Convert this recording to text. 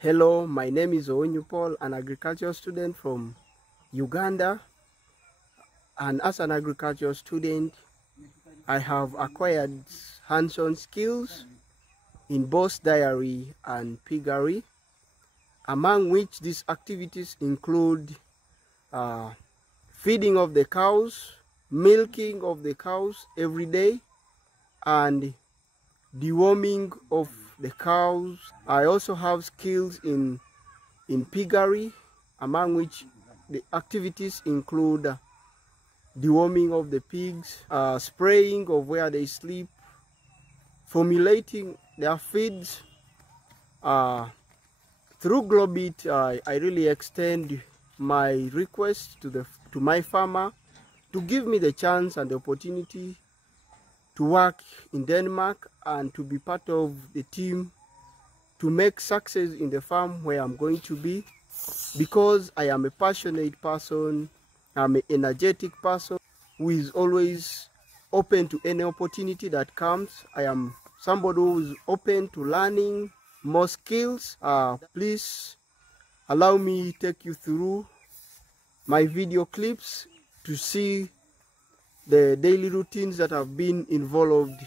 Hello, my name is OONYU Paul, an agricultural student from Uganda. And as an agricultural student, I have acquired hands-on skills in both dairy and piggery, among which these activities include feeding of the cows, milking of the cows every day, and deworming of the cows. I also have skills in piggery, among which the activities include deworming of the pigs, spraying of where they sleep, formulating their feeds. Through Globit, I really extend my request to my farmer to give me the chance and the opportunity to work in Denmark and to be part of the team to make success in the farm where I'm going to be, because I am a passionate person, I'm an energetic person who is always open to any opportunity that comes. I am somebody who is open to learning more skills. Please allow me take you through my video clips to see the daily routines that I've been involved